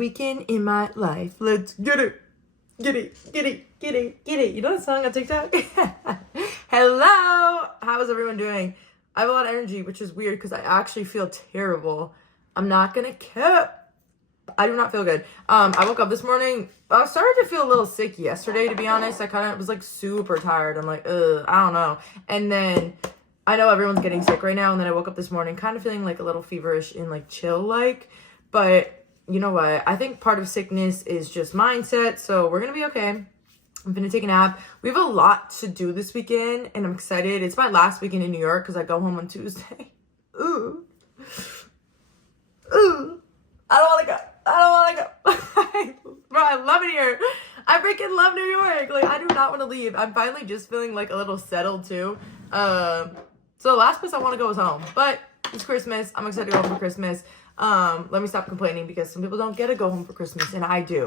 weekend in my life. Let's get it. Get it, get it, get it, get it. You know that song on TikTok? Hello! How is everyone doing? I have a lot of energy, which is weird because I actually feel terrible. I'm not gonna cap. I do not feel good. I woke up this morning. I started to feel a little sick yesterday, to be honest. I kind of was like super tired. I'm like, I don't know. And then I know everyone's getting sick right now. And then I woke up this morning kind of feeling like a little feverish and like chill-like. But you know what? I think part of sickness is just mindset. So we're going to be okay. I'm going to take a nap. We have a lot to do this weekend and I'm excited. It's my last weekend in New York because I go home on Tuesday. Ooh. Ooh. I don't want to go. I don't want to go. Bro, I love it here. I freaking love New York. Like, I do not want to leave. I'm finally just feeling like a little settled too. So the last place I want to go is home. But it's Christmas. I'm excited to go home for Christmas. Let me stop complaining because some people don't get to go home for Christmas and I do.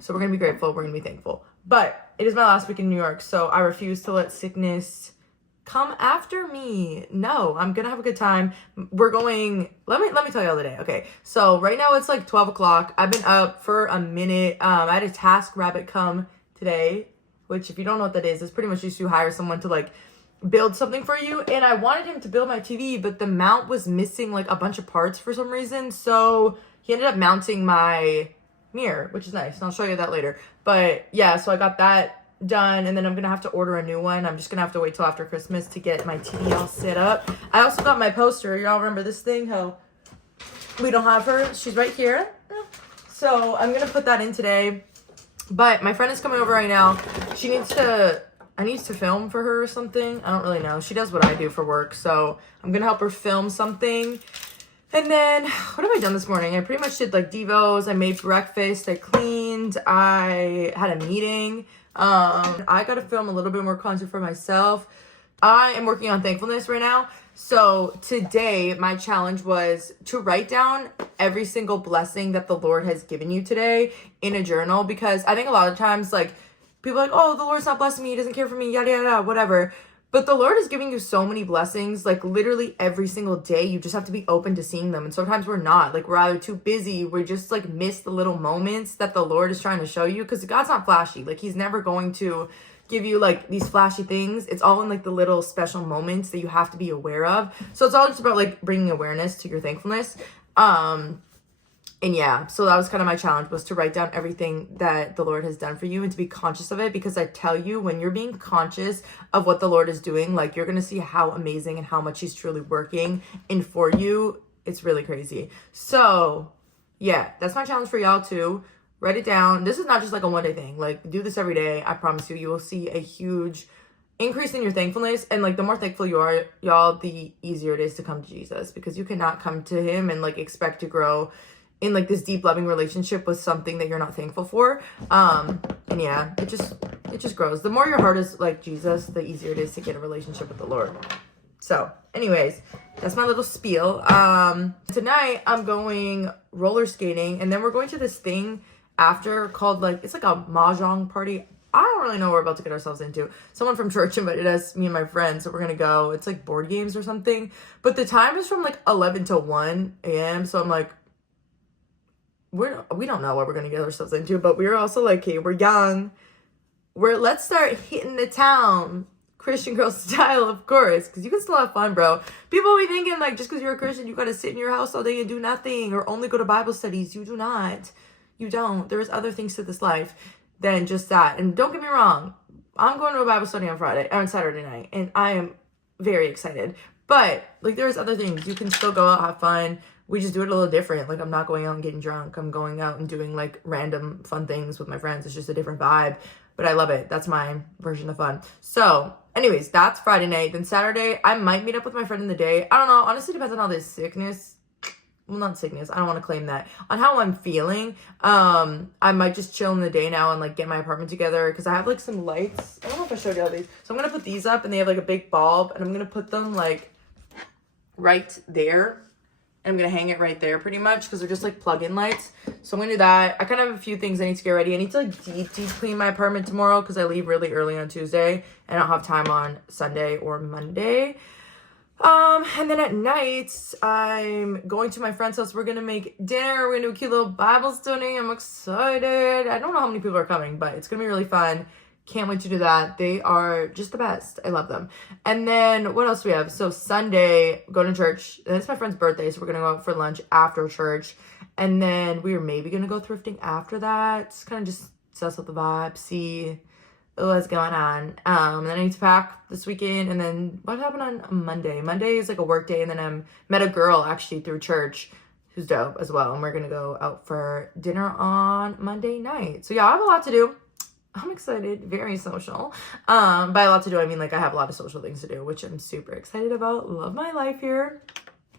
So we're going to be grateful. We're going to be thankful. But it is my last week in New York. So I refuse to let sickness come after me. No, I'm going to have a good time. We're going, let me tell you all the day. Okay. So right now it's like 12 o'clock. I've been up for a minute. I had a task rabbit come today, which if you don't know what that is, it's pretty much just you hire someone to like build something for you. And I wanted him to build my TV, but the mount was missing like a bunch of parts for some reason. So he ended up mounting my mirror, which is nice. And I'll show you that later. But yeah, so I got that done. And then I'm going to have to order a new one. I'm just going to have to wait till after Christmas to get my TV all set up. I also got my poster. Y'all remember this thing? How we don't have her. She's right here. So I'm going to put that in today. But my friend is coming over right now. I need to film for her or something. I don't really know. She does what I do for work. So I'm going to help her film something. And then what have I done this morning? I pretty much did like devos. I made breakfast. I cleaned. I had a meeting. I got to film a little bit more content for myself. I am working on thankfulness right now. So today my challenge was to write down every single blessing that the Lord has given you today in a journal. Because I think a lot of times like people are like, oh, the Lord's not blessing me. He doesn't care for me, yada, yada, whatever. But the Lord is giving you so many blessings, like literally every single day. You just have to be open to seeing them. And sometimes we're not. Like we're either too busy. We just like miss the little moments that the Lord is trying to show you. Because God's not flashy. Like he's never going to give you like these flashy things. It's all in like the little special moments that you have to be aware of. So it's all just about like bringing awareness to your thankfulness. And yeah, so that was kind of my challenge, was to write down everything that the Lord has done for you and to be conscious of it. Because I tell you, when you're being conscious of what the Lord is doing, like you're going to see how amazing and how much he's truly working in for you. It's really crazy. So yeah, that's my challenge for y'all too. Write it down. This is not just like a one-day thing. Like do this every day. I promise you, you will see a huge increase in your thankfulness. And like the more thankful you are, y'all, the easier it is to come to Jesus, because you cannot come to him and like expect to grow in like this deep loving relationship with something that you're not thankful for. And yeah, it just grows. The more your heart is like Jesus, the easier it is to get a relationship with the Lord. So anyways, that's my little spiel. Tonight I'm going roller skating, and then we're going to this thing after called like, it's like a mahjong party. I don't really know what we're about to get ourselves into. Someone from church invited us, me and my friends, so we're gonna go. It's like board games or something. But the time is from like 11 to 1 a.m. So I'm like, we don't know what we're gonna get ourselves into, but we're also like, hey, we're young. Let's start hitting the town, Christian girl style, of course, because you can still have fun, bro. People be thinking like just because you're a Christian, you gotta sit in your house all day and do nothing, or only go to Bible studies. You do not. You don't. There's other things to this life than just that. And don't get me wrong, I'm going to a Bible study on Saturday night, and I am very excited. But like, there's other things. You can still go out, have fun. We just do it a little different. Like, I'm not going out and getting drunk. I'm going out and doing like random fun things with my friends. It's just a different vibe, but I love it. That's my version of fun. So anyways, that's Friday night. Then Saturday, I might meet up with my friend in the day. I don't know. Honestly, depends on how this sickness, well, not sickness, I don't want to claim that, on how I'm feeling. I might just chill in the day now and like get my apartment together, because I have like some lights. I don't know if I showed you all these. So I'm going to put these up, and they have like a big bulb, and I'm going to put them like right there. I'm going to hang it right there pretty much, because they're just like plug-in lights. So I'm going to do that. I kind of have a few things I need to get ready. I need to like deep clean my apartment tomorrow, because I leave really early on Tuesday and I don't have time on Sunday or Monday. And then at night, I'm going to my friend's house. We're gonna make dinner. We're gonna do a cute little Bible study. I'm excited. I don't know how many people are coming, but it's gonna be really fun. Can't wait to do that. They are just the best. I love them. And then what else do we have? So Sunday, going to church. And it's my friend's birthday, so we're gonna go out for lunch after church. And then we are maybe gonna go thrifting after that. Kind of just suss out the vibe, see what's going on. And then I need to pack this weekend. And then what happened on Monday? Monday is like a work day. And then I met a girl actually through church who's dope as well. And we're going to go out for dinner on Monday night. So yeah, I have a lot to do. I'm excited. Very social. By a lot to do, I mean like I have a lot of social things to do, which I'm super excited about. Love my life here.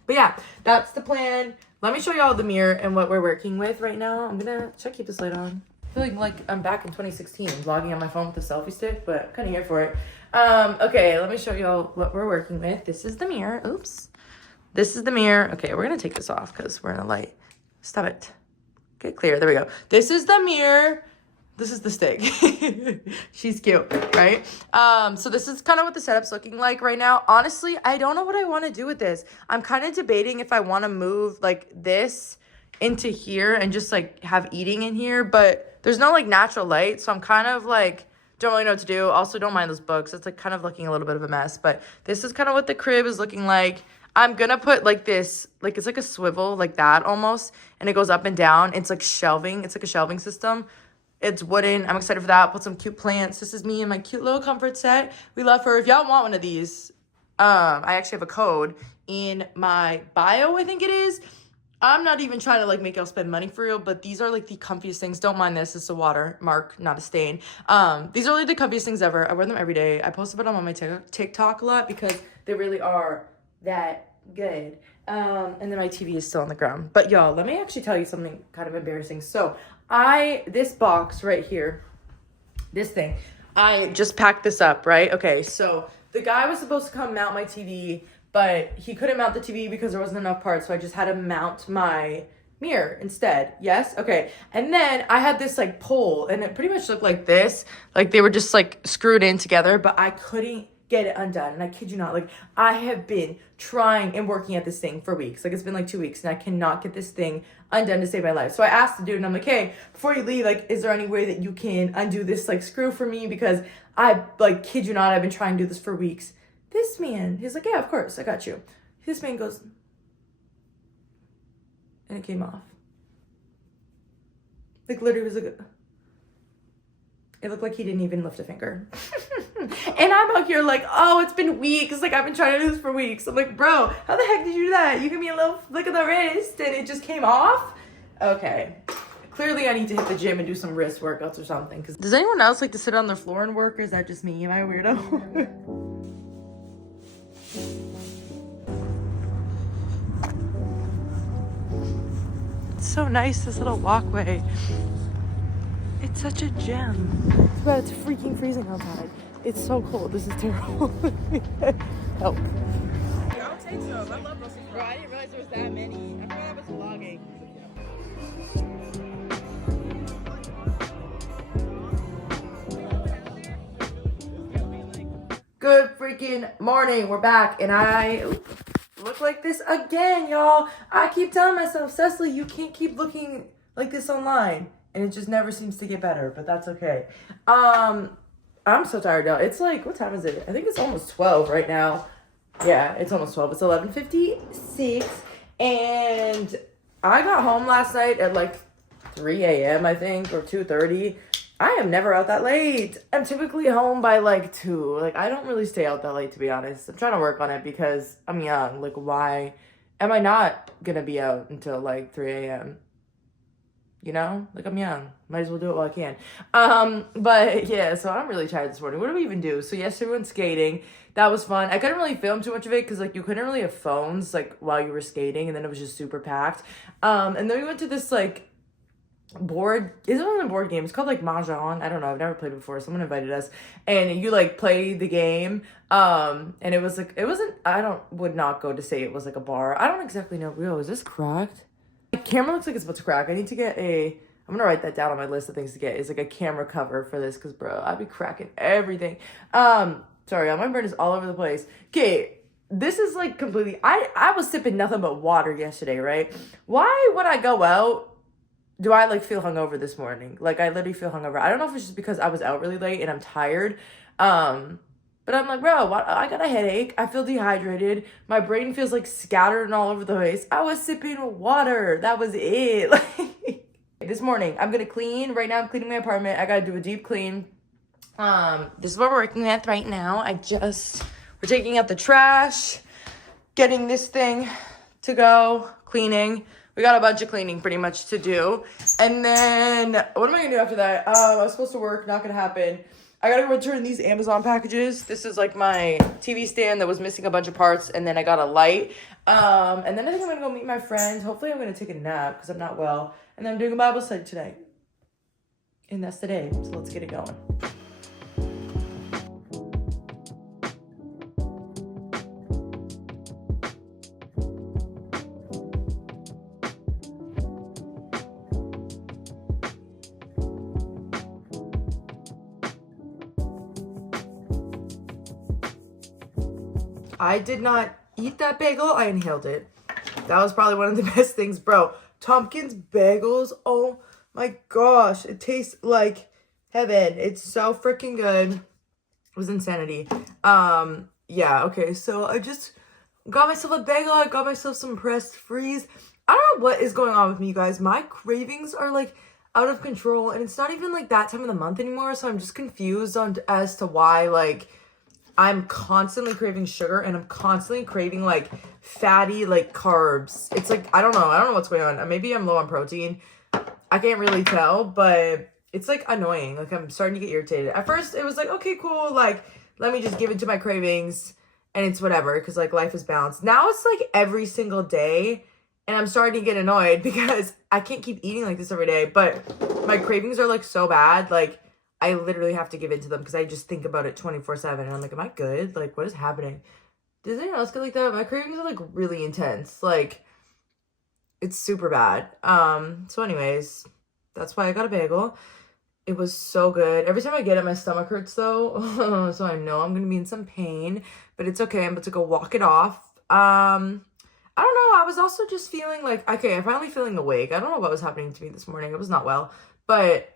But yeah, that's the plan. Let me show y'all the mirror and what we're working with right now. Should I keep this light on? Feeling like I'm back in 2016 vlogging on my phone with a selfie stick, but I'm kind of here for it. Okay, let me show y'all what we're working with. This is the mirror. Oops. This is the mirror. Okay, we're gonna take this off because we're in a light. Stop it. Get clear. There we go. This is the mirror. This is the stick. She's cute, right? So this is kind of what the setup's looking like right now. Honestly, I don't know what I want to do with this. I'm kind of debating if I want to move like this into here and just like have eating in here, but there's no like natural light, so I'm kind of like don't really know what to do. Also, don't mind those books. It's like kind of looking a little bit of a mess, but this is kind of what the crib is looking like. I'm gonna put like this, like it's like a swivel like that almost, and it goes up and down. It's like shelving. It's like a shelving system. It's wooden. I'm excited for that. Put some cute plants. This is me and my cute little comfort set. We love her. If y'all want one of these, I actually have a code in my bio, I think it is. I'm not even trying to like make y'all spend money for real, but these are like the comfiest things. Don't mind this. It's a watermark, not a stain. These are like the comfiest things ever. I wear them every day. I post about them on my TikTok a lot because they really are that good. And then my TV is still on the ground. But y'all, let me actually tell you something kind of embarrassing. So this box right here, this thing, I just packed this up, right? Okay, so the guy was supposed to come mount my TV, but he couldn't mount the TV because there wasn't enough parts, so I just had to mount my mirror instead. Yes? Okay. And then I had this like pole, and it pretty much looked like this. Like they were just like screwed in together, but I couldn't get it undone. And I kid you not, like I have been trying and working at this thing for weeks. Like it's been like 2 weeks, and I cannot get this thing undone to save my life. So I asked the dude, and I'm like, hey, before you leave, like, is there any way that you can undo this like screw for me? Because I, like, kid you not, I've been trying to do this for weeks. This man, he's like, yeah, of course, I got you. This man goes, and it came off. Like, literally was like, it looked like he didn't even lift a finger. And I'm out here like, oh, it's been weeks. Like, I've been trying to do this for weeks. I'm like, bro, how the heck did you do that? You give me a little flick of the wrist and it just came off? Okay. Clearly, I need to hit the gym and do some wrist workouts or something. Cause does anyone else like to sit on their floor and work, or is that just me? Am I a weirdo? It's so nice, this little walkway. It's such a gem. But it's freaking freezing outside. It's so cold. This is terrible. Help. I don't take some. I love roasting. Bro, I didn't realize there was that many. I forgot I was vlogging. Good freaking morning. We're back, and I look like this again, y'all. I keep telling myself, Cecilee, you can't keep looking like this online, and it just never seems to get better, but that's okay. I'm so tired now. It's like, what time is it? I think it's almost 12 right now. Yeah, it's almost 12. It's 11:56, and I got home last night at like 3 a.m. I think, or 2:30. I am never out that late. I'm typically home by like 2. Like, I don't really stay out that late, to be honest. I'm trying to work on it because I'm young. Like, why am I not gonna be out until like 3 a.m.? You know, like I'm young, might as well do it while I can. But yeah, so I'm really tired this morning. What do we even do? So yesterday we went skating. That was fun. I couldn't really film too much of it because like you couldn't really have phones like while you were skating, and then it was just super packed. And then we went to this like board, is it one of the board games? It's called like Mahjong. I don't know, I've never played it before. Someone invited us, and you like play the game. And it was like, it wasn't, would not go to say it was like a bar. I don't exactly know. Yo, is this cracked? My camera looks like it's about to crack. I need to get I'm gonna write that down on my list of things to get, is like a camera cover for this, because bro, I'd be cracking everything. Sorry, my brain is all over the place. Okay, this is like completely, I was sipping nothing but water yesterday, right? Why when I go out do I like feel hungover this morning? Like I literally feel hungover. I don't know if it's just because I was out really late and I'm tired. But I'm like, bro, what? I got a headache. I feel dehydrated. My brain feels like scattered and all over the place. I was sipping water. That was it. Like this morning, I'm gonna clean. Right now, I'm cleaning my apartment. I gotta do a deep clean. This is what we're working with right now. We're taking out the trash, getting this thing to go, cleaning. We got a bunch of cleaning pretty much to do. And then, what am I gonna do after that? I was supposed to work, not gonna happen. I gotta go return these Amazon packages. This is like my TV stand that was missing a bunch of parts, and then I got a light. And then I think I'm gonna go meet my friends. Hopefully I'm gonna take a nap because I'm not well. And then I'm doing a Bible study today. And that's the day, so let's get it going. I did not eat that bagel. I inhaled it. That was probably one of the best things, bro. Tompkins bagels. Oh my gosh. It tastes like heaven. It's so freaking good. It was insanity. Yeah, okay. So I just got myself a bagel. I got myself some pressed freeze. I don't know what is going on with me, you guys. My cravings are like out of control, and it's not even like that time of the month anymore. So I'm just confused as to why like I'm constantly craving sugar, and I'm constantly craving like fatty like carbs. It's like I don't know what's going on. Maybe I'm low on protein. I can't really tell, but it's like annoying. Like I'm starting to get irritated. At first it was like, okay, cool, like let me just give in to my cravings and it's whatever because like life is balanced. Now it's like every single day, and I'm starting to get annoyed because I can't keep eating like this every day, but my cravings are like so bad. Like I literally have to give in to them because I just think about it 24/7. And I'm like, am I good? Like, what is happening? Does anyone else get like that? My cravings are like really intense. Like, it's super bad. So anyways, that's why I got a bagel. It was so good. Every time I get it, my stomach hurts though. So I know I'm going to be in some pain, but it's okay. I'm about to go walk it off. I don't know. I was also just feeling like, okay, I'm finally feeling awake. I don't know what was happening to me this morning. I was not well, but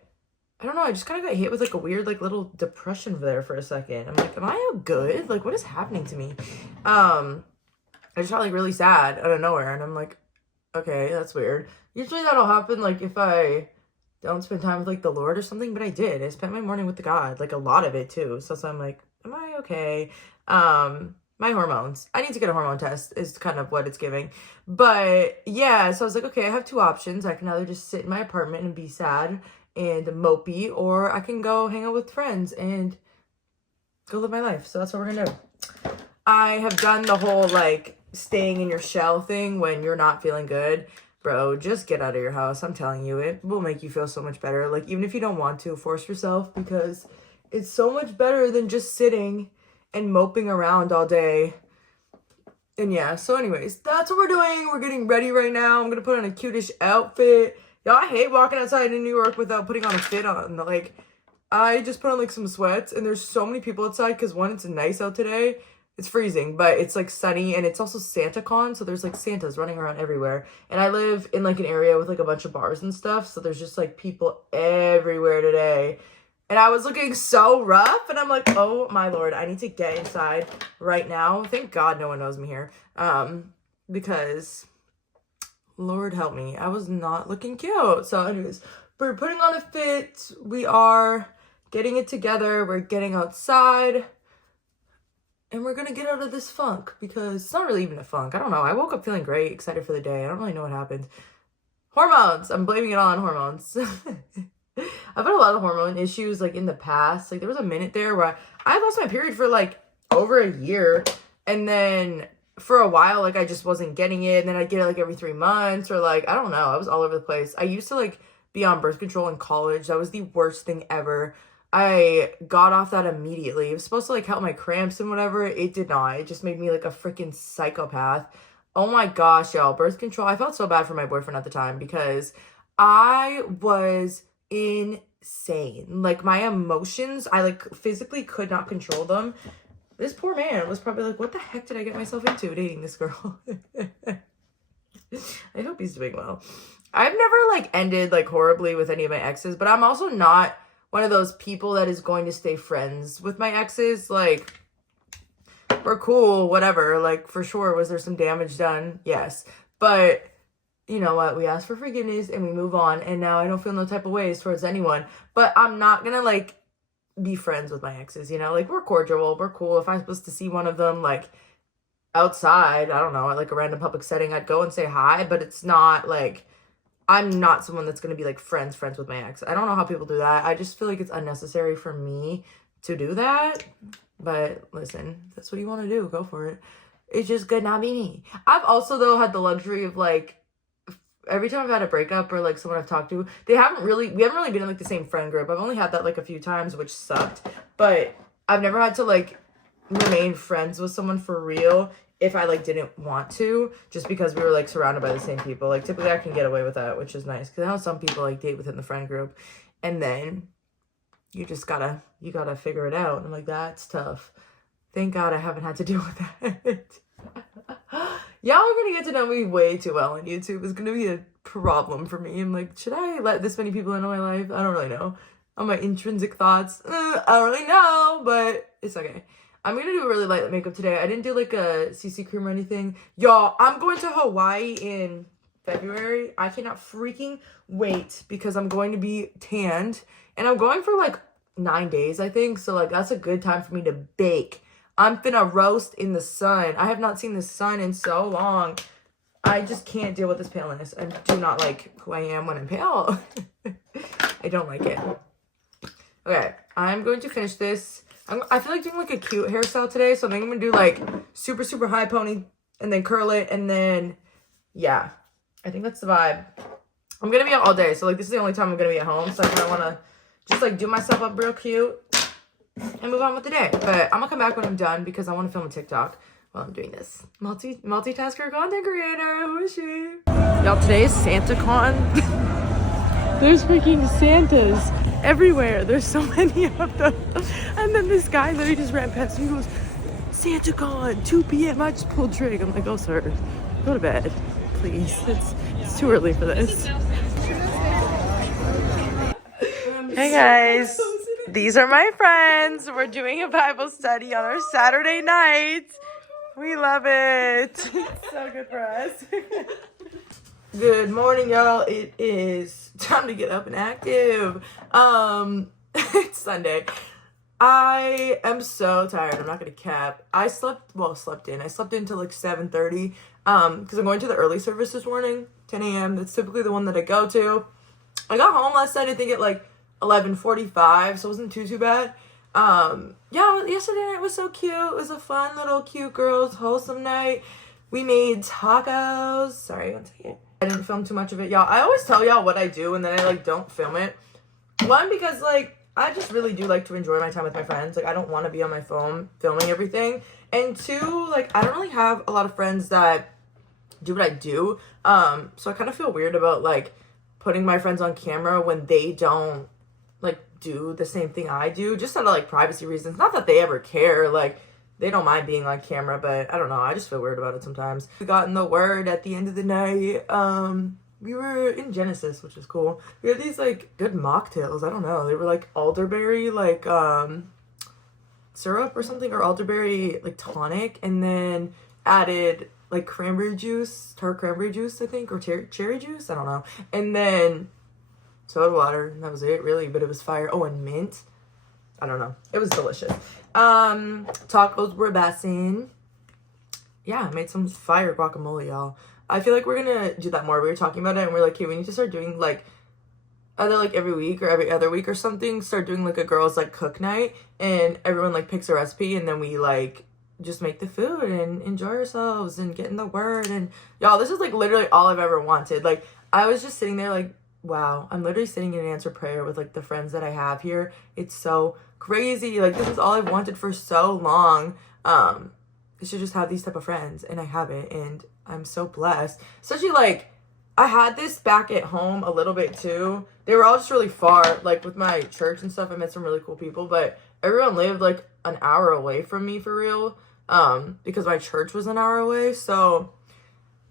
I don't know, I just kind of got hit with like a weird like little depression there for a second. I'm like, am I good? Like, what is happening to me? I just felt like really sad out of nowhere, and I'm like, okay, that's weird. Usually that'll happen like if I don't spend time with like the Lord or something, but I did. I spent my morning with the God, like a lot of it too. So I'm like, am I okay? My hormones. I need to get a hormone test is kind of what it's giving. But yeah, so I was like, okay, I have two options. I can either just sit in my apartment and be sad and mopey, or I can go hang out with friends and go live my life. So that's what we're gonna do. I have done the whole like staying in your shell thing when you're not feeling good. Bro, just get out of your house. I'm telling you, it will make you feel so much better. Like, even if you don't want to, force yourself, because it's so much better than just sitting and moping around all day. And yeah, so anyways, that's what we're doing. We're getting ready right now. I'm gonna put on a cutish outfit. Y'all, I hate walking outside in New York without putting on a fit on. Like, I just put on, like, some sweats, and there's so many people outside because, one, it's nice out today. It's freezing, but it's, like, sunny, and it's also SantaCon, so there's, like, Santas running around everywhere. And I live in, like, an area with, like, a bunch of bars and stuff, so there's just, like, people everywhere today. And I was looking so rough, and I'm like, oh, my Lord, I need to get inside right now. Thank God no one knows me here, because Lord help me, I was not looking cute. So anyways, we're putting on a fit. We are getting it together. We're getting outside. And we're going to get out of this funk because it's not really even a funk. I don't know. I woke up feeling great, excited for the day. I don't really know what happened. Hormones. I'm blaming it all on hormones. I've had a lot of hormone issues like in the past. Like there was a minute there where I lost my period for like over a year. And then for a while, like, I just wasn't getting it, and then I'd get it, like, every 3 months, or, like, I don't know, I was all over the place. I used to, like, be on birth control in college. That was the worst thing ever. I got off that immediately. It was supposed to, like, help my cramps and whatever. It did not. It just made me, like, a freaking psychopath. Oh, my gosh, y'all. Birth control. I felt so bad for my boyfriend at the time because I was insane. Like, my emotions, I, like, physically could not control them. this poor man was probably like, what the heck did I get myself into dating this girl? I hope he's doing well. I've never like ended like horribly with any of my exes, but I'm also not one of those people that is going to stay friends with my exes. Like, we're cool, whatever. Like, for sure, was there some damage done? Yes. But you know what? We ask for forgiveness and we move on. And now I don't feel no type of ways towards anyone. But I'm not gonna like be friends with my exes, you know? Like, we're cordial, we're cool. If I'm supposed to see one of them like outside, I don't know, at like a random public setting, I'd go and say hi. But it's not like, I'm not someone that's going to be like friends with my ex. I don't know how people do that. I just feel like it's unnecessary for me to do that. But listen, if that's what you want to do, go for it. It's just good not be me. I've also though had the luxury of like, every time I've had a breakup or like someone I've talked to, we haven't really been in like the same friend group. I've only had that like a few times, which sucked. But I've never had to like remain friends with someone for real if I like didn't want to, just because we were like surrounded by the same people. Like, typically I can get away with that, which is nice, because I know some people like date within the friend group and then you just gotta figure it out. And I'm like, that's tough. Thank God I haven't had to deal with that. Y'all are gonna get to know me way too well on YouTube. It's gonna be a problem for me. I'm like, should I let this many people into my life? I don't really know. On my intrinsic thoughts, I don't really know, but it's okay. I'm gonna do a really light makeup today. I didn't do like a CC cream or anything. Y'all, I'm going to Hawaii in February. I cannot freaking wait because I'm going to be tanned. And I'm going for like 9 days, I think. So like, that's a good time for me to bake. I'm finna roast in the sun. I have not seen the sun in so long. I just can't deal with this paleness. I do not like who I am when I'm pale. I don't like it. Okay, I'm going to finish this. I feel like doing like a cute hairstyle today, so I think I'm gonna do like super, super high pony and then curl it, and then, yeah, I think that's the vibe. I'm gonna be out all day, so like this is the only time I'm gonna be at home, so I kind of want to just like do myself up real cute and move on with the day. But I'm gonna come back when I'm done because I want to film a TikTok while I'm doing this. Multitasker content creator, who is she? Y'all, today is SantaCon. There's freaking Santas everywhere. There's so many of them. And then this guy literally just ran past me and goes, SantaCon, 2 p.m. I just pulled trig. I'm like, oh, sir, go to bed, please. It's too early for this. Hey, guys. These are my friends. We're doing a Bible study on our Saturday night. We love it. It's so good for us. Good morning, y'all. It is time to get up and active. It's Sunday. I am so tired. I'm not gonna cap. I slept in. I slept in till like 7:30. Because I'm going to the early service this morning, 10 a.m. That's typically the one that I go to. I got home last night, I think at like 11:45, so it wasn't too bad. Yeah, yesterday night was so cute. It was a fun little cute girls wholesome night. We made tacos. Sorry, one second. I didn't film too much of it, y'all. I always tell y'all what I do and then I like don't film it. One, because like I just really do like to enjoy my time with my friends. Like, I don't want to be on my phone filming everything. And two, like, I don't really have a lot of friends that do what I do. So I kind of feel weird about like putting my friends on camera when they don't like do the same thing I do, just out of like privacy reasons. Not that they ever care, like they don't mind being on camera, but I don't know, I just feel weird about it sometimes. We got in the word at the end of the night. We were in Genesis, which is cool. We had these like good mocktails. I don't know, they were like elderberry like syrup or something, or elderberry like tonic, and then added like cranberry juice, tart cranberry juice, I think, or cherry juice, I don't know, and then soda water, and that was it really, but it was fire. Oh, and mint, I don't know, it was delicious. Tacos were bassin'. Yeah, I made some fire guacamole, y'all. I feel like we're gonna do that more. We were talking about it and we're like, hey, we need to start doing like either like every week or every other week or something, start doing like a girls like cook night, and everyone like picks a recipe and then we like just make the food and enjoy ourselves and get in the word. And y'all, this is like literally all I've ever wanted. Like, I was just sitting there like, wow, I'm literally sitting in an answered prayer with like the friends that I have here. It's so crazy. Like, this is all I've wanted for so long. Is to just have these type of friends, and I have it, and I'm so blessed. Especially like I had this back at home a little bit too. They were all just really far, like with my church and stuff. I met some really cool people, but everyone lived like an hour away from me for real. Because my church was an hour away, so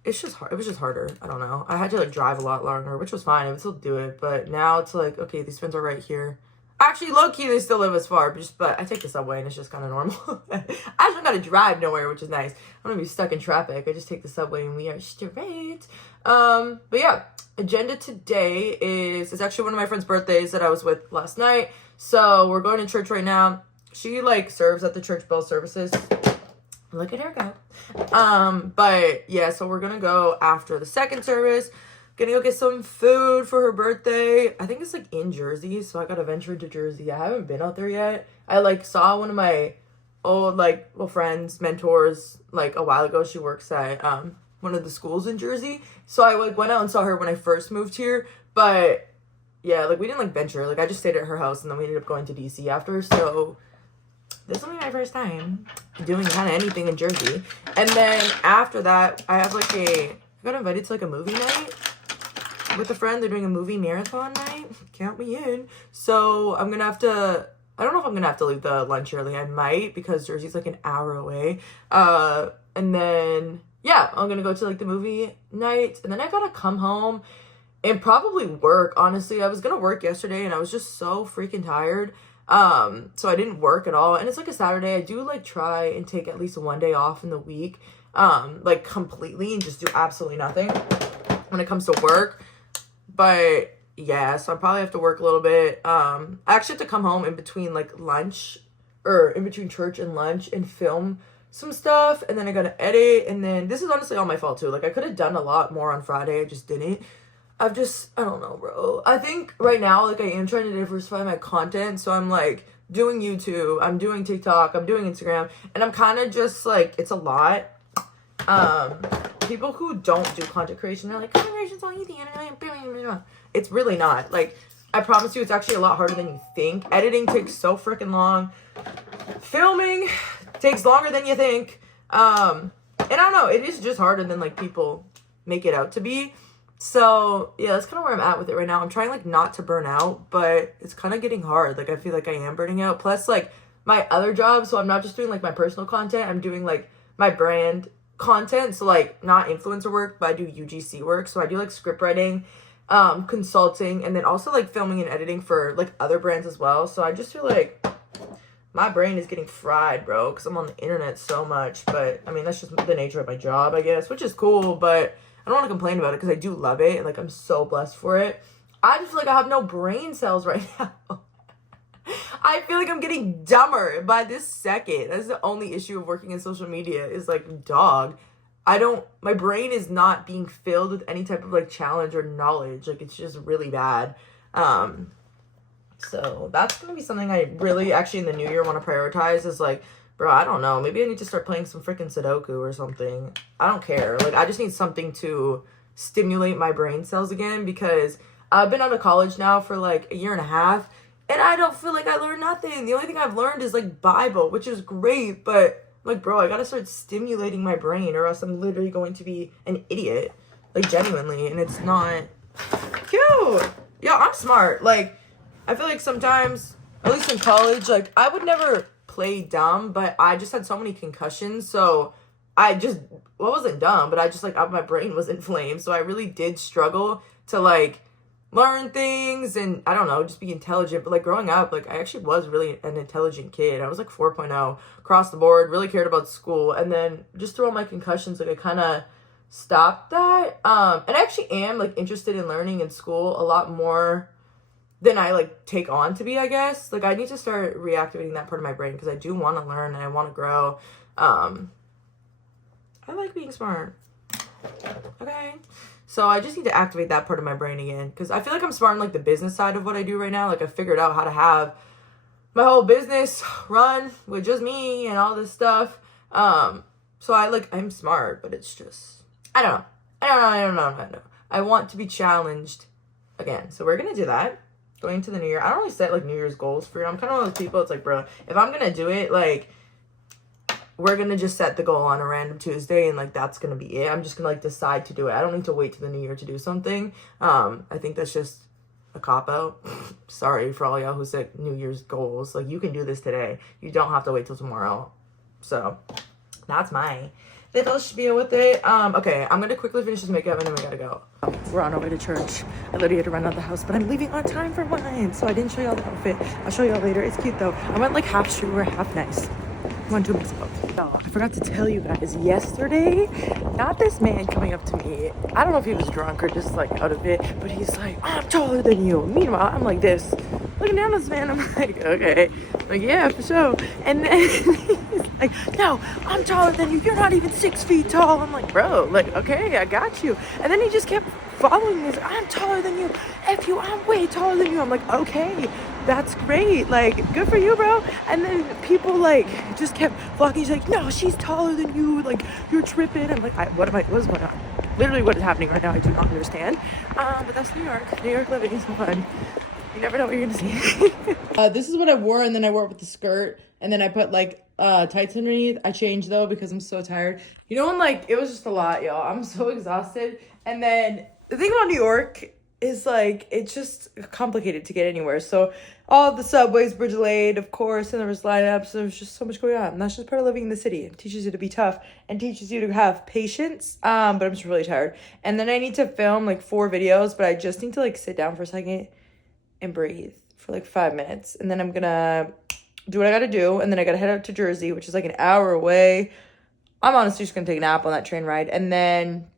it's just hard. It was just harder. I don't know. I had to like drive a lot longer, which was fine. I would still do it, but now it's like, okay, these friends are right here. Actually, low-key, they still live as far, but I take the subway, and it's just kind of normal. I actually got to drive nowhere, which is nice. I'm going to be stuck in traffic. I just take the subway, and we are straight. But yeah, agenda today is, it's actually one of my friend's birthdays that I was with last night. So we're going to church right now. She, like, serves at the church bell services. Look at her go. But yeah, so we're going to go after the second service. Gonna go get some food for her birthday. I think it's like in Jersey, so I gotta venture into Jersey. I haven't been out there yet. I like saw one of my old like friends, mentors, like a while ago. She works at one of the schools in Jersey. So I like went out and saw her when I first moved here. But yeah, like we didn't like venture. Like I just stayed at her house and then we ended up going to DC after. So this will be my first time doing kind of anything in Jersey. And then after that, I have like I got invited to like a movie night with a friend. They're doing a movie marathon night. Count me in. So I'm gonna have to, I don't know if I'm gonna have to leave the lunch early. I might, because Jersey's like an hour away. And then yeah, I'm gonna go to like the movie night, and then I gotta come home and probably work. Honestly, I was gonna work yesterday and I was just so freaking tired. So I didn't work at all. And it's like a Saturday. I do like try and take at least one day off in the week, like completely, and just do absolutely nothing when it comes to work. But yeah, so I probably have to work a little bit. I actually have to come home in between like lunch, or in between church and lunch, and film some stuff. And then I gotta edit. And then this is honestly all my fault too. Like I could have done a lot more on Friday. I just didn't. I don't know, bro. I think right now, like I am trying to diversify my content. So I'm like doing YouTube, I'm doing TikTok, I'm doing Instagram. And I'm kind of just like, it's a lot. People who don't do content creation are like, content creation's so easy. It's really not. Like, I promise you, it's actually a lot harder than you think. Editing takes so freaking long. Filming takes longer than you think. And I don't know, it is just harder than like people make it out to be. So yeah, that's kind of where I'm at with it right now. I'm trying like not to burn out, but it's kind of getting hard. Like I feel like I am burning out. Plus like my other job, so I'm not just doing like my personal content, I'm doing like my brand content. So like not influencer work, but I do UGC work. So I do like script writing, consulting, and then also like filming and editing for like other brands as well. So I just feel like my brain is getting fried, bro, because I'm on the internet so much. But I mean, that's just the nature of my job, I guess, which is cool. But I don't want to complain about it because I do love it. And like, I'm so blessed for it. I just feel like I have no brain cells right now. I feel like I'm getting dumber by this second. That's the only issue of working in social media is like, dog, my brain is not being filled with any type of like challenge or knowledge. Like it's just really bad. So that's going to be something I really actually in the new year want to prioritize is like, bro, I don't know. Maybe I need to start playing some freaking Sudoku or something. I don't care. Like, I just need something to stimulate my brain cells again because I've been out of college now for like a year and a half and I don't feel like I learned nothing. The only thing I've learned is like Bible, which is great, but like, bro, I gotta start stimulating my brain or else I'm literally going to be an idiot. Like, genuinely. And it's not cute. Yeah, I'm smart. Like, I feel like sometimes, at least in college, like, I would never play dumb, but I just had so many concussions, so wasn't dumb, but I just like my brain was inflamed, so I really did struggle to like learn things and I don't know, just be intelligent. But like growing up, like I actually was really an intelligent kid. I was like 4.0 across the board, really cared about school, and then just through all my concussions, like I kind of stopped that. And I actually am like interested in learning in school a lot more than I like take on to be, I guess. Like I need to start reactivating that part of my brain because I do want to learn and I want to grow. I like being smart. Okay. So I just need to activate that part of my brain again because I feel like I'm smart in like the business side of what I do right now. Like I figured out how to have my whole business run with just me and all this stuff. So I'm smart, but it's just, I don't know. I want to be challenged again. So we're going to do that. Going into the new year, I don't really set like New Year's goals for you. I'm kind of one of those people. It's like, bro, if I'm gonna do it, like, we're gonna just set the goal on a random Tuesday, and like that's gonna be it. I'm just gonna like decide to do it. I don't need to wait till the new year to do something. I think that's just a cop out. sorry for all y'all who set New Year's goals. Like, you can do this today. You don't have to wait till tomorrow. So that's my little spiel with it. Okay, I'm gonna quickly finish this makeup and then we gotta go. We're on our way to church. I literally had to run out of the house, but I'm leaving on time for mine, so I didn't show y'all the outfit. I'll show y'all later. It's cute though. I went like half streetwear, half nice. One, 2 months ago. Oh, I forgot to tell you guys, yesterday, not this man coming up to me. I don't know if he was drunk or just like out of it, but he's like, I'm taller than you. Meanwhile, I'm like this, looking down at this man. I'm like, okay. Like, yeah, for sure. And then he's like, no, I'm taller than you. You're not even 6 feet tall. I'm like, bro, like, okay, I got you. And then he just kept following me. He's like, I'm taller than you. F you, I'm way taller than you. I'm like, okay, that's great. Like, good for you, bro. And then people like just kept flocking. He's like, no, she's taller than you. Like, you're tripping. I'm like, what is going on? Literally what is happening right now, I do not understand. But that's New York. New York living is fun. You never know what you're gonna see. This is what I wore, and then I wore it with the skirt, and then I put like tights underneath. I changed though because I'm so tired. You know, when like it was just a lot, y'all. I'm so exhausted. And then the thing about New York is like it's just complicated to get anywhere. So all the subways were delayed, of course, and there was lineups. There was just so much going on. And that's just part of living in the city. It teaches you to be tough and teaches you to have patience. But I'm just really tired. And then I need to film like 4 videos, but I just need to like sit down for a second and breathe for like 5 minutes, and then I'm gonna do what I gotta do, and then I gotta head out to Jersey, which is like an hour away. I'm honestly just gonna take a nap on that train ride, and then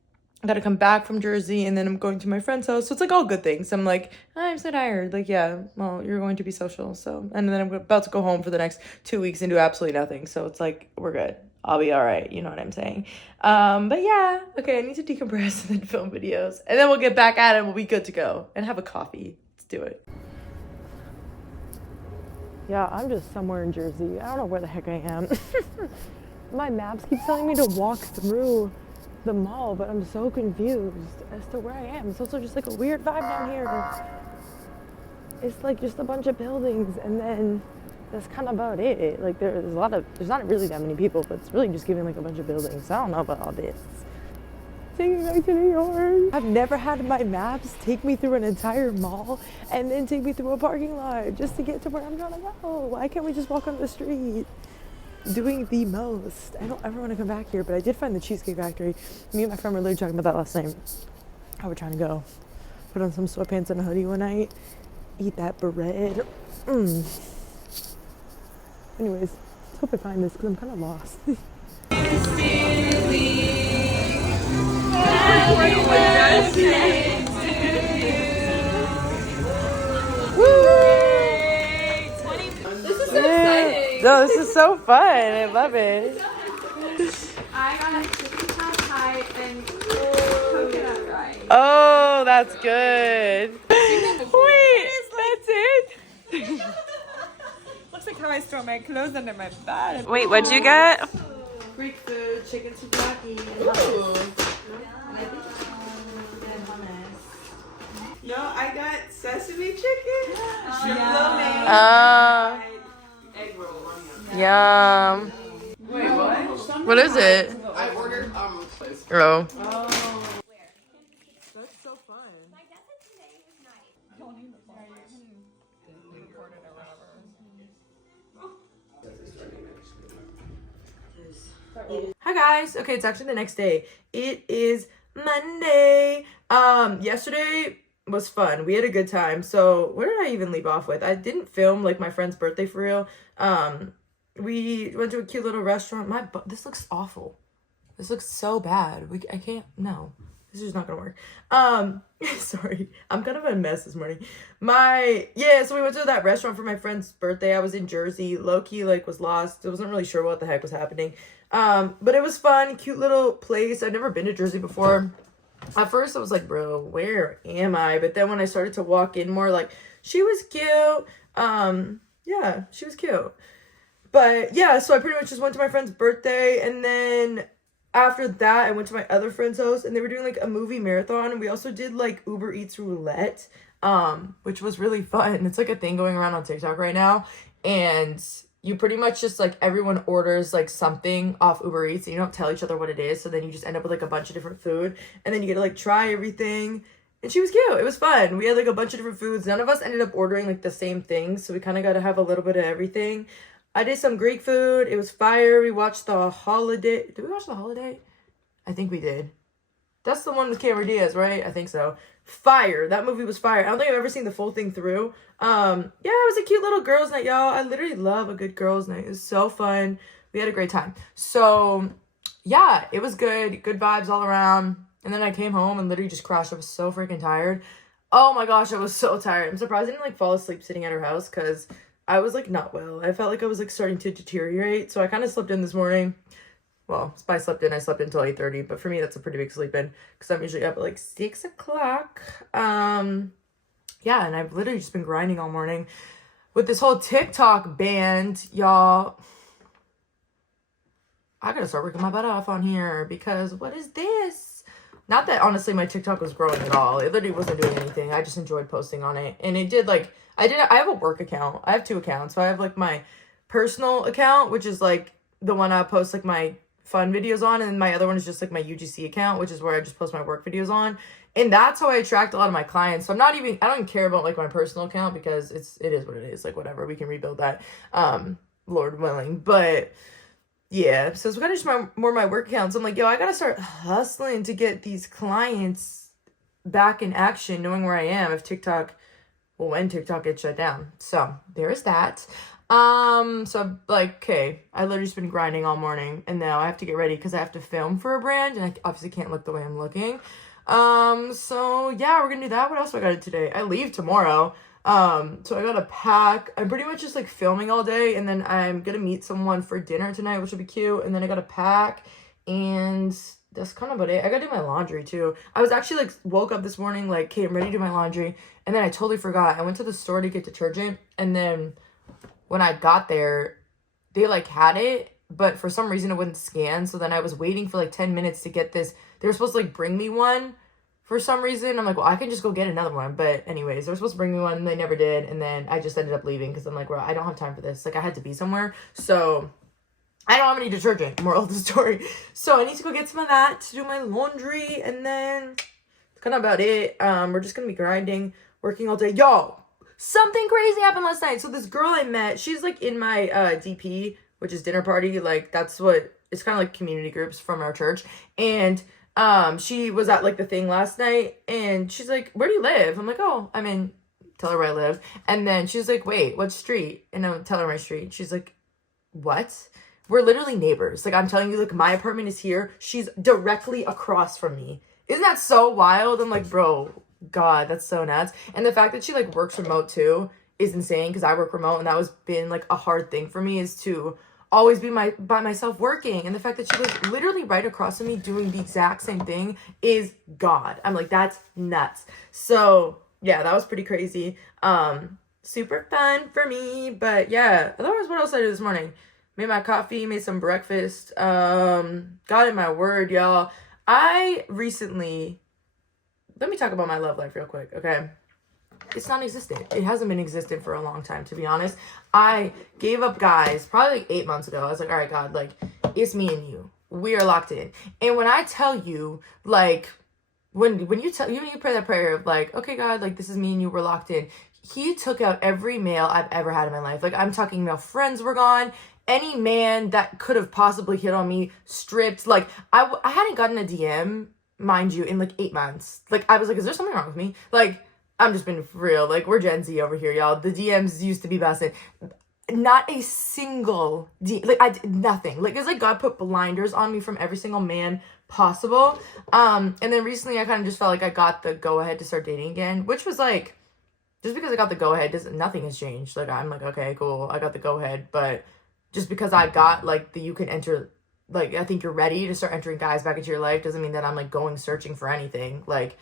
I gotta come back from Jersey, and then I'm going to my friend's house. So it's like all good things. I'm like, I'm so tired. Like, yeah, well, you're going to be social, so. And then I'm about to go home for the next 2 weeks and do absolutely nothing, so it's like, we're good. I'll be all right, you know what I'm saying? But yeah, okay, I need to decompress and then film videos, and then we'll get back at it, and we'll be good to go, and have a coffee. Do it. Yeah, I'm just somewhere in Jersey. I don't know where the heck I am. My maps keep telling me to walk through the mall, but I'm so confused as to where I am. It's also just like a weird vibe down here. It's like just a bunch of buildings, and then that's kind of about it. Like there's not really that many people, but it's really just giving like a bunch of buildings. I don't know about all this. Take me back to New York. I've never had my maps take me through an entire mall and then take me through a parking lot just to get to where I'm trying to go. Why can't we just walk on the street? Doing the most. I don't ever want to come back here, but I did find the Cheesecake Factory. Me and my friend were literally talking about that last night. How we're trying to go. Put on some sweatpants and a hoodie one night. Eat that bread. Anyways, hope I find this because I'm kind of lost. This is so exciting. No, this is so fun. I love it. I got a chicken pot pie and coconut rice. Oh, that's good. Wait, that's it? Looks like how I store my clothes under my bed. Wait, what'd you get? Greek food, chicken teriyaki. No, I got sesame chicken, shrimp lo mein, egg roll. Yum. Wait, what? What is it? I ordered place. Oh. That's so fun. Hi guys. Okay, it's actually the next day. It is Monday. Yesterday was fun. We had a good time. So where did I even leave off with? I didn't film like my friend's birthday for real. We went to a cute little restaurant. This looks awful. This looks so bad. I can't. No, this is not gonna work. Sorry, I'm kind of a mess this morning. So we went to that restaurant for my friend's birthday. I was in Jersey. Low-key like was lost. I wasn't really sure what the heck was happening. But it was fun. Cute little place. I'd never been to Jersey before. At first I was like, bro, where am I? But then when I started to walk in more, like, she was cute. Yeah, she was cute. But yeah, so I pretty much just went to my friend's birthday, and then after that I went to my other friend's house, and they were doing like a movie marathon, and we also did like Uber Eats roulette, which was really fun. It's like a thing going around on TikTok right now, and you pretty much just like everyone orders like something off Uber Eats, and you don't tell each other what it is, so then you just end up with like a bunch of different food, and then you get to like try everything. And she was cute. It was fun. We had like a bunch of different foods. None of us ended up ordering like the same thing, so we kind of got to have a little bit of everything. I did some Greek food. It was fire. We watched The Holiday. Did we watch The Holiday? I think we did. That's the one with Cameron Diaz, right? I think so. Fire. That movie was fire. I don't think I've ever seen the full thing through. Yeah, it was a cute little girls' night, y'all. I literally love a good girls' night. It was so fun. We had a great time. So, yeah, it was good. Good vibes all around. And then I came home and literally just crashed. I was so freaking tired. Oh my gosh, I was so tired. I'm surprised I didn't like fall asleep sitting at her house because I was like not well. I felt like I was like starting to deteriorate. So I kind of slept in this morning. Well, I slept in until 8:30, but for me that's a pretty big sleep in because I'm usually up at like 6 o'clock. Yeah, and I've literally just been grinding all morning with this whole TikTok band, y'all. I gotta start working my butt off on here because what is this? Not that honestly my TikTok was growing at all. It literally wasn't doing anything. I just enjoyed posting on it. And it did like, I have a work account. I have 2 accounts. So I have like my personal account, which is like the one I post like my fun videos on. And my other one is just like my UGC account, which is where I just post my work videos on. And that's how I attract a lot of my clients. So I don't even care about like my personal account because it is what it is. Like whatever, we can rebuild that, Lord willing. But yeah, so it's kind of just more my work accounts. I'm like, yo, I gotta start hustling to get these clients back in action, knowing where I am if TikTok, well, when TikTok gets shut down. So there's that. So I'm like, okay, I literally just been grinding all morning, and now I have to get ready because I have to film for a brand, and I obviously can't look the way I'm looking. So yeah, we're gonna do that. What else do I gotta do today? I leave tomorrow. So I gotta pack. I'm pretty much just like filming all day, and then I'm gonna meet someone for dinner tonight, which will be cute. And then I gotta pack, and that's kind of about it. I gotta do my laundry too. I was actually like woke up this morning like, okay, I'm ready to do my laundry, and then I totally forgot. I went to the store to get detergent, and then when I got there, they like had it, but for some reason it wouldn't scan. So then I was waiting for like 10 minutes to get this. They were supposed to like bring me one. For some reason, I'm like, well, I can just go get another one. But anyways, they were supposed to bring me one, and they never did. And then I just ended up leaving because I'm like, well, I don't have time for this. Like, I had to be somewhere. So I don't have any detergent, moral of the story. So I need to go get some of that to do my laundry. And then that's kind of about it. We're just going to be grinding, working all day. Y'all, something crazy happened last night. So this girl I met, she's like in my DP, which is dinner party. Like, that's what, it's kind of like community groups from our church. And she was at like the thing last night, and she's like, where do you live? I'm like, oh, I'm in, tell her where I live. And then she's like, wait, what street? And I tell her my street. She's like, what? We're literally neighbors. Like, I'm telling you, like, my apartment is here. She's directly across from me. Isn't that so wild? I'm like, bro, God, that's so nuts. And the fact that she like works remote too is insane because I work remote, and that was been like a hard thing for me, is to always be by myself working. And the fact that she was literally right across from me doing the exact same thing is God. I'm like, that's nuts. So yeah, that was pretty crazy. Super fun for me. But yeah, otherwise, what else I did this morning? Made my coffee, made some breakfast. Got in my word, y'all. I recently, let me talk about my love life real quick, okay? It's non-existent. It hasn't been existent for a long time, to be honest. I gave up guys probably like 8 months ago. I was like, all right, God, like, it's me and you. We are locked in. And when I tell you, like, when you pray that prayer of like, okay, God, like, this is me and you, we're locked in. He took out every male I've ever had in my life. Like, I'm talking male friends were gone. Any man that could have possibly hit on me, stripped. Like, I hadn't gotten a DM, mind you, in like 8 months. Like, I was like, is there something wrong with me? Like, I'm just being real. Like, we're Gen Z over here, y'all. The DMs used to be busted. Not a single like, I did nothing. Like, it's like God put blinders on me from every single man possible. And then recently I kind of just felt like I got the go-ahead to start dating again, which was like, just because I got the go-ahead, nothing has changed. Like, I'm like, okay, cool, I got the go-ahead. But just because I got, like, you can enter, like, I think you're ready to start entering guys back into your life doesn't mean that I'm, like, going searching for anything. Like,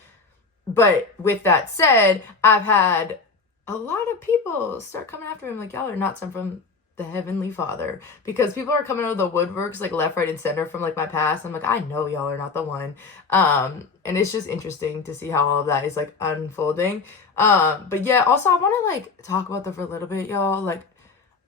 but with that said, I've had a lot of people start coming after me. I'm like, y'all are not sent from the Heavenly Father. Because people are coming out of the woodworks, like, left, right, and center from, like, my past. I'm like, I know y'all are not the one. And it's just interesting to see how all of that is, like, unfolding. But yeah, also, I want to, like, talk about that for a little bit, y'all. Like,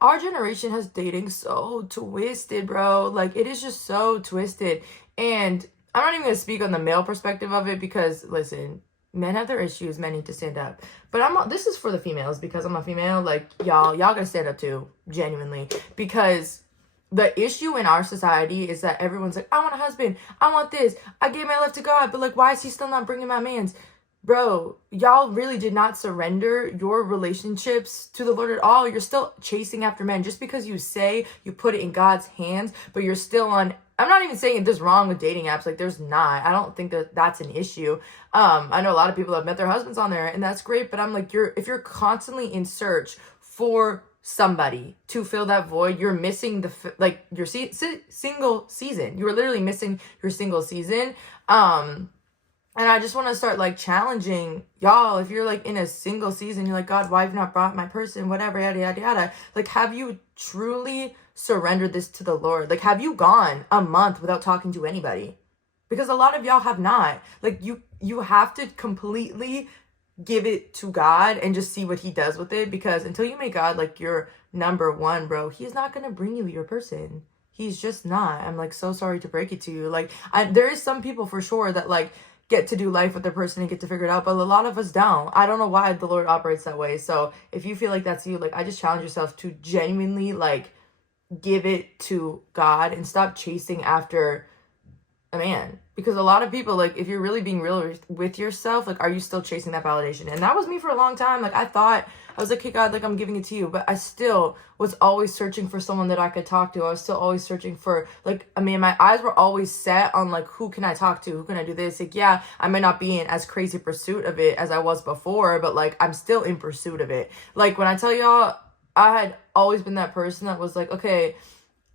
our generation has dating so twisted, bro. Like, it is just so twisted. And I'm not even going to speak on the male perspective of it because, listen, men have their issues, men need to stand up. But this is for the females, because I'm a female. Like, y'all gotta stand up too, genuinely. Because the issue in our society is that everyone's like, I want a husband, I want this, I gave my life to God, but like, why is he still not bringing my mans? Bro, y'all really did not surrender your relationships to the Lord at all. You're still chasing after men. Just because you say you put it in God's hands, but you're still on... I'm not even saying there's wrong with dating apps. Like, there's not. I don't think that that's an issue. I know a lot of people have met their husbands on there, and that's great. But I'm like, if you're constantly in search for somebody to fill that void, you're missing your single season. You are literally missing your single season. And I just want to start, like, challenging y'all. If you're, like, in a single season, you're like, God, why have you not brought my person? Whatever, yada, yada, yada. Like, have you truly surrendered this to the Lord? Like, have you gone a month without talking to anybody? Because a lot of y'all have not. Like, you have to completely give it to God and just see what he does with it. Because until you make God, like, your number one, bro, he's not going to bring you your person. He's just not. I'm, like, so sorry to break it to you. Like, there is some people for sure that, like, get to do life with their person and get to figure it out, but a lot of us don't. I don't know why the Lord operates that way. So if you feel like that's you, like, I just challenge yourself to genuinely, like, give it to God and stop chasing after a man. Because a lot of people, like, if you're really being real with yourself, like, are you still chasing that validation? And that was me for a long time. Like, I was like, hey, God, like, I'm giving it to you. But I still was always searching for someone that I could talk to. I was still always searching for, like, I mean, my eyes were always set on, like, who can I talk to? Who can I do this? Like, yeah, I might not be in as crazy pursuit of it as I was before, but, like, I'm still in pursuit of it. Like, when I tell y'all, I had always been that person that was like, okay,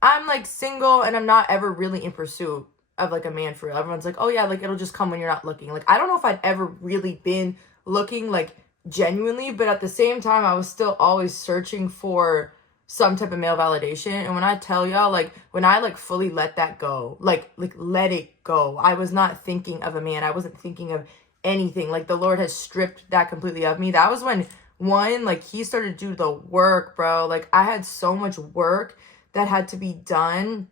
I'm, like, single and I'm not ever really in pursuit of, like, a man for real. Everyone's like, oh yeah, like, it'll just come when you're not looking. Like, I don't know if I'd ever really been looking, like, genuinely, but at the same time, I was still always searching for some type of male validation. And when I tell y'all, like, when I, like, fully let that go, like let it go, I was not thinking of a man. I wasn't thinking of anything. Like, the Lord has stripped that completely of me. That was when, like, he started to do the work, bro. Like, I had so much work that had to be done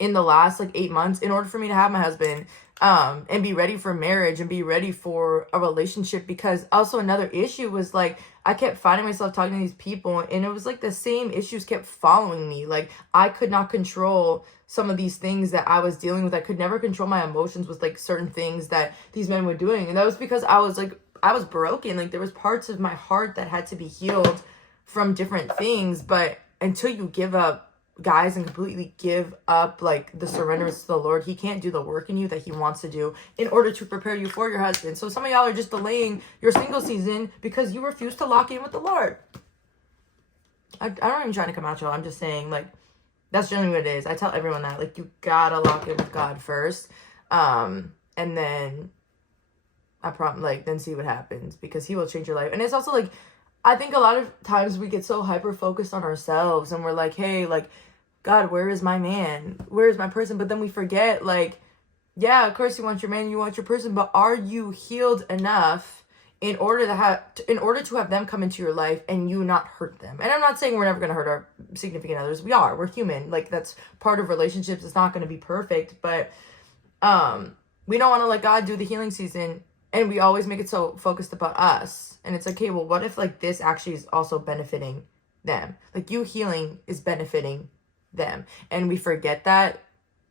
in the last, like, 8 months in order for me to have my husband, and be ready for marriage and be ready for a relationship. Because also another issue was, like, I kept finding myself talking to these people, and it was like the same issues kept following me. Like, I could not control some of these things that I was dealing with. I could never control my emotions with, like, certain things that these men were doing. And that was because I was broken. Like, there was parts of my heart that had to be healed from different things. But until you give up, guys, and completely give up, like, the surrenders to the Lord, he can't do the work in you that he wants to do in order to prepare you for your husband. So some of y'all are just delaying your single season because you refuse to lock in with the Lord. I'm not even trying to come out, y'all. I'm just saying, like, that's generally what it is. I tell everyone that, like, you gotta lock in with God first, and then then see what happens, because he will change your life. And it's also, like, I think a lot of times we get so hyper focused on ourselves, and we're like, hey, like, God, where is my man? Where is my person? But then we forget, like, yeah, of course you want your man, you want your person, but are you healed enough in order to have them come into your life and you not hurt them? And I'm not saying we're never going to hurt our significant others. We're human. Like, that's part of relationships. It's not going to be perfect, but we don't want to let God do the healing season, and we always make it so focused about us. And it's like, okay, well, what if, like, this actually is also benefiting them? Like, you healing is benefiting them, and we forget that,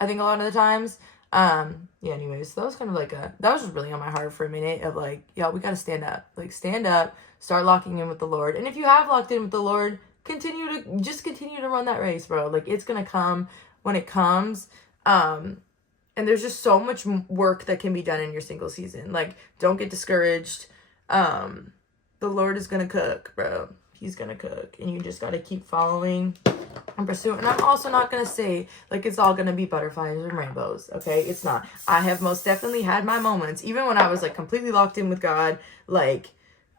I think, a lot of the times. Yeah, anyways, so that was kind of like that was just really on my heart for a minute of, like, yeah, we got to stand up, start locking in with the Lord. And if you have locked in with the Lord, continue to run that race, bro. Like, it's gonna come when it comes. And there's just so much work that can be done in your single season. Like, don't get discouraged. The Lord is gonna cook, bro. He's gonna cook, and you just gotta keep following and pursuing. And I'm also not gonna say, like, it's all gonna be butterflies and rainbows, okay? It's not. I have most definitely had my moments, even when I was, like, completely locked in with God. Like,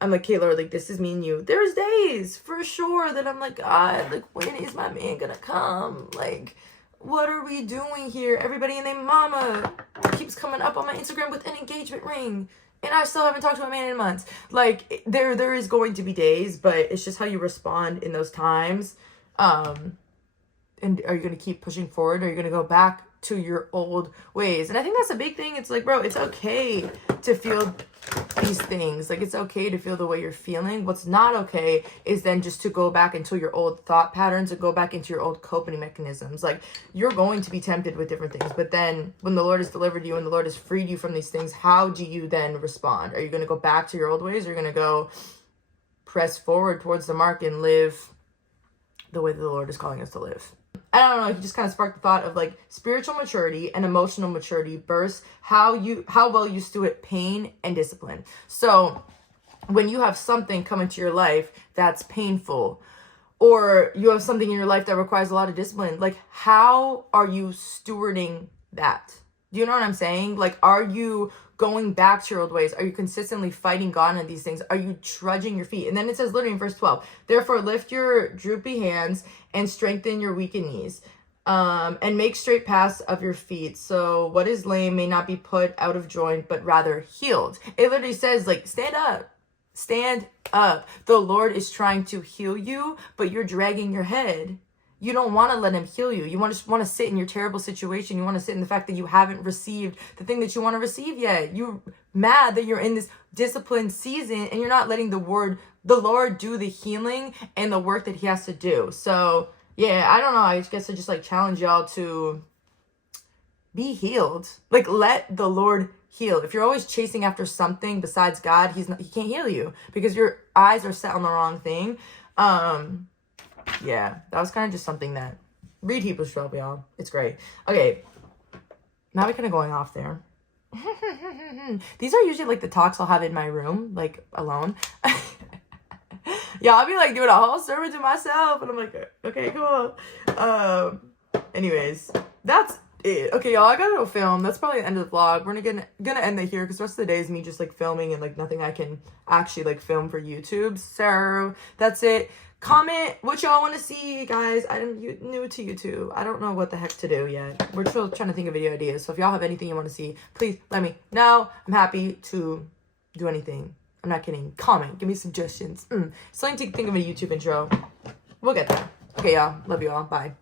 I'm like, okay, Lord, like, this is me and you. There's days for sure that I'm like, God, like, when is my man gonna come? Like, what are we doing here? Everybody and their mama keeps coming up on my Instagram with an engagement ring, and I still haven't talked to a man in months. Like, there is going to be days, but it's just how you respond in those times. And are you going to keep pushing forward, or are you going to go back to your old ways? And I think that's a big thing. It's like, bro, it's okay to feel these things. Like, it's okay to feel the way you're feeling. What's not okay is then just to go back into your old thought patterns and go back into your old coping mechanisms. Like, you're going to be tempted with different things, but then when the Lord has delivered you and the Lord has freed you from these things, how do you then respond? Are you going to go back to your old ways, or are you going to go press forward towards the mark and live the way that the Lord is calling us to live? I don't know, it just kind of sparked the thought of like spiritual maturity and emotional maturity versus how well you steward pain and discipline. So when you have something come into your life that's painful, or you have something in your life that requires a lot of discipline, like, how are you stewarding that? Do you know what I'm saying? Like, are you going back to your old ways? Are you consistently fighting God on these things? Are you trudging your feet? And then it says literally in verse 12, therefore lift your droopy hands and strengthen your weakened knees, and make straight paths of your feet. So what is lame may not be put out of joint, but rather healed. It literally says, like, stand up. Stand up. The Lord is trying to heal you, but you're dragging your head. You don't want to let him heal you. You want to sit in your terrible situation. You want to sit in the fact that you haven't received the thing that you want to receive yet. You're mad that you're in this disciplined season and you're not letting the Lord do the healing and the work that he has to do. So yeah, I don't know. I guess I just like challenge y'all to be healed. Like, let the Lord heal. If you're always chasing after something besides God, he can't heal you because your eyes are set on the wrong thing. Yeah, that was kind of just something that, read Hebrews 12, y'all. It's great. Okay, now we're kind of going off there. These are usually like the talks I'll have in my room, like alone. Yeah, I'll be like doing a whole sermon to myself, and I'm like, okay, cool. Anyways, that's it. Okay, y'all, I gotta go film. That's probably the end of the vlog. We're gonna end it here because the rest of the day is me just like filming and like nothing I can actually like film for YouTube. So that's it. Comment what y'all want to see, guys. I'm new to YouTube. I don't know what the heck to do yet. We're still trying to think of video ideas. So if y'all have anything you want to see, please let me know. I'm happy to do anything. I'm not kidding. Comment. Give me suggestions. Something to think of a YouTube intro. We'll get there. Okay, y'all. Love you all. Bye.